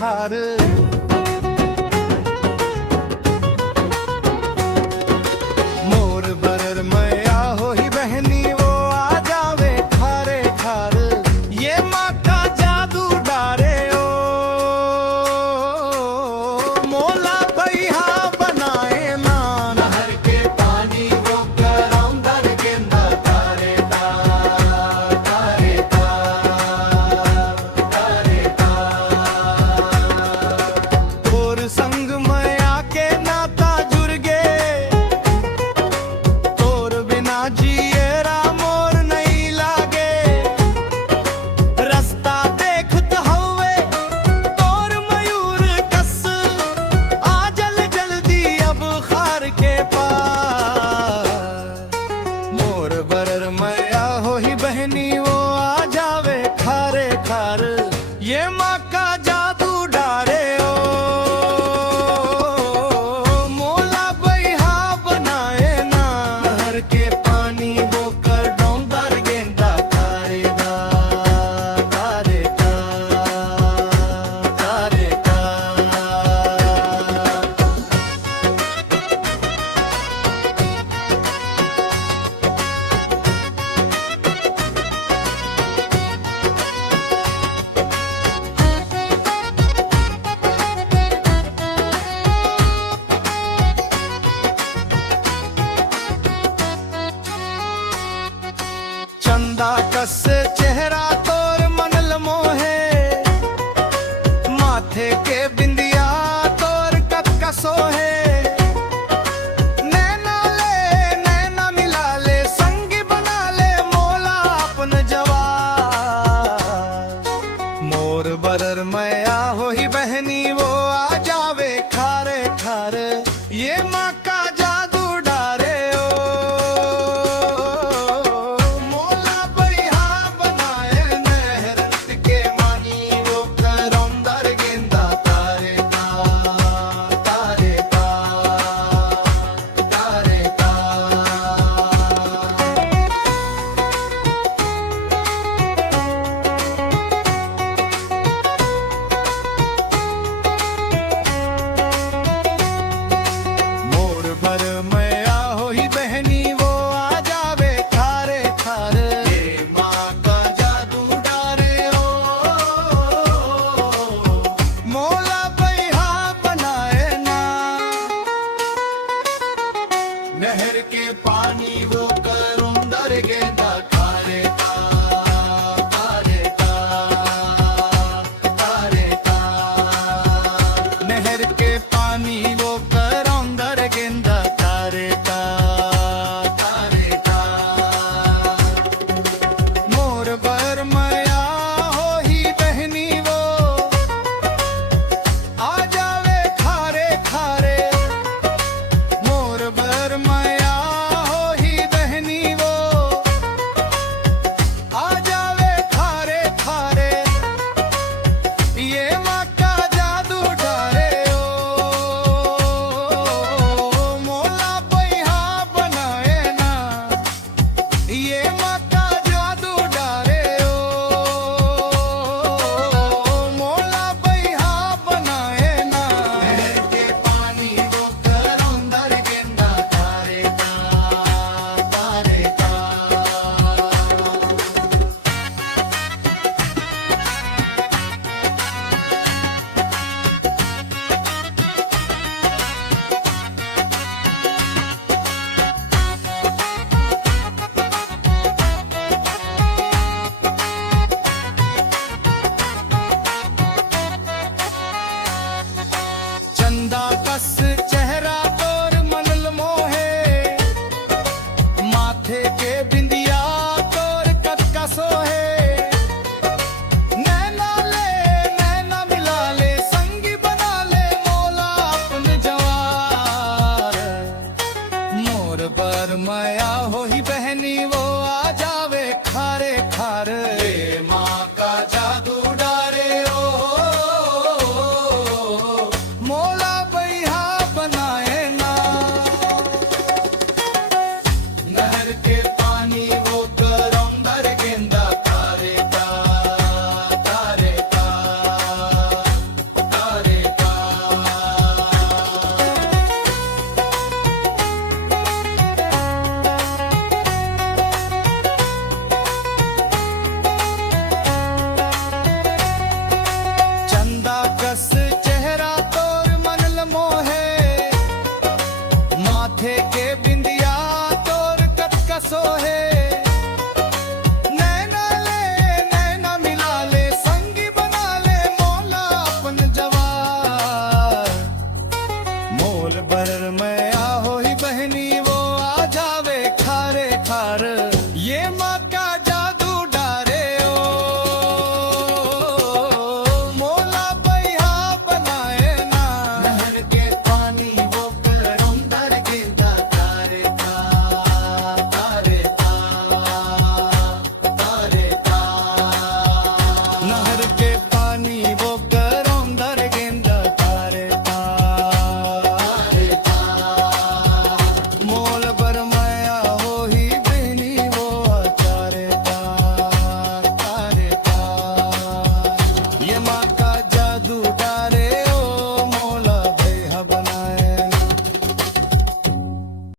खार। मोर बरर मैया हो ही बहनी वो आ जावे खारे खार। ये माँ का जादू डारे ओ मोला भैया बनाए ना। नहर के पानी वो करौंदर गेंदा तारे तार तारे तार तारे तार। और संग मैया के नाता जुड़ गे तोर बिना जिए राम और नहीं लागे। रास्ता देखत हवे तोर मयूर कस आ जल जल्दी अब खार के पार। मोर बरर मैया हो ही बहनी वो आ जावे खारे खार। ये माँ का जादू डारे ओ मोला बैहा बनाए ना। नहर के पानी वो कर डोंगर गेंदा तारे दा तारे दा तारे दा। चंदा कस चेहरा तोर मनल मोहे। माथे के बिंदिया तोर कक्कसो है। नैना मिला ले संग बना ले मोला अपन जवार। मोर बरर मैया हो ही बहनी वो आ जावे खारे खारे। ये माँ का जादू डारे ओ मोला बैहा बनाए नहर के मानी वो करौंदर गेंदा तारे तार तारे तार तारे तार। मोर भर मैया हो ही बहनी वो आ जावे खारे खार। ये माँ का जादू डारे ओ मोला बैहा बनाए ना। नहर के पानी वो करौंदर गेंदा तारे तार तारे तार तारे तार। नहर के पानी वो करौंदर गेंदा तारे तार तारे तार। मोर बर मैया हो ही बहनी वो आ जावे खारे खारे। मोर बर मैया हो ही मैं